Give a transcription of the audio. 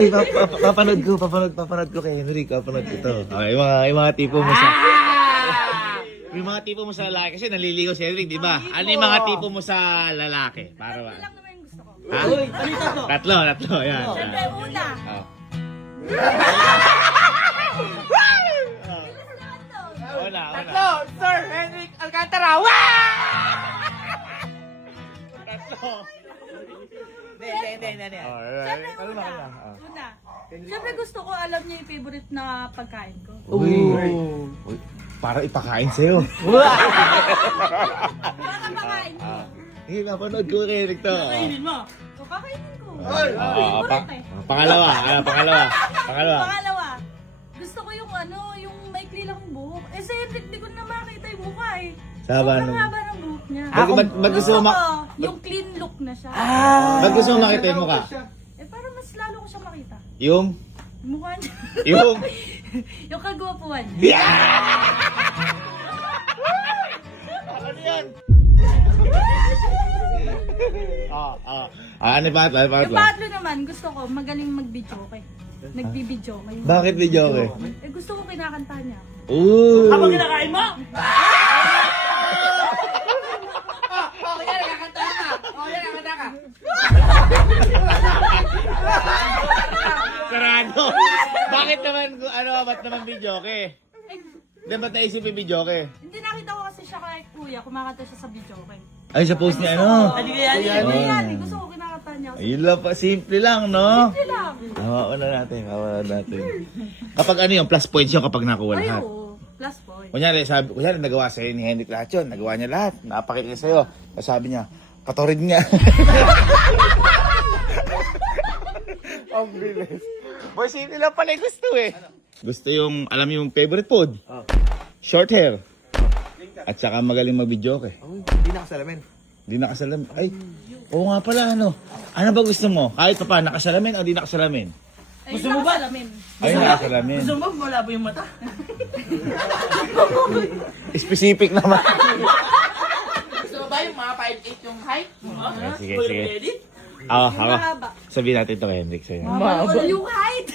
Papanood ko kay Henry, papanood ko to. Okay, yung mga tipo mo sa... Yung mga tipo mo sa lalaki, kasi naliligaw si Henry, di ba? Ano yung mga tipo mo sa lalaki? Para ba? Ito lang naman yung gusto ko. Ha? Tatlo, yan. Siyempre, una. Oh. Una. Tatlo, Sir Henrik Alcantara. Tatlo. Hindi. Siyempre, una. Siyempre, gusto ko alam niya yung favorite na pagkain ko. Uy. Para ipakain sa'yo. Para pakain ko. Eh, napanood ko kay Henry to. Kainin mo. So, kakainin ko. Pangalawa. Pangalawa. Gusto ko yung yung maikli lang buhok. Eh, si Henrik, di ko na makita yung mukha eh. Saba Sobrang naman. haba ng buhok niya. Ba't gusto mo yung clean look na siya. Ba't gusto mo makita yung mukha? Eh, para mas lalo ko siya makita. Yung? Yung mukha niya. Yung? Yung kagwapuan niya. Ano yan? Ano ba? Yung pangatlo naman, gusto ko magaling mag-videoke. Nagbibidyoke. Bakit video ko eh? Eh, gusto ko kinakantahan niya. Ooh! Habang kinakain mo? Sarado! Bakit naman, ba't naman video ka eh? Hindi, ba't naisip yung video ka eh? Hindi, nakita ko kasi siya kay kuya, kumakanta siya sa videoke. Ay, sa post niya ano? Hindi kaya yan. Hindi yan, gusto ko kinakantahan niya. Ayun lang pa, simple lang, no? Hindi lang. Hawakan natin. Kapag ano yung plus points yung kapag nakuha Ay, lahat. oo. Plus point. Kunyari, nagawa sa'yo ni Henrik lahat yun. Nagawa niya lahat. Napakita niya sa'yo. Sabi niya, patorid niya. Ang bilis. Boy, simple lang pala yung gusto eh. Gusto yung, alam yung favorite food? Short hair. At saka magaling mag-video eh. Hindi nakasalamin. Hindi nakasalamin. Ay, oo nga pala ano. Ano ba gusto mo? Kahit pa pa, nakasalamin o di nakasalamin? Ay, gusto mo ba? Alamin. Ay, nakasalamin. Gusto mo malabo yung mata? Specific naman. Gusto mo ba yung mga 5'8 yung height? Sige. Ready? Ako. Mahaba. Sabihin natin ito kay Henrik sa'yo. Yung height.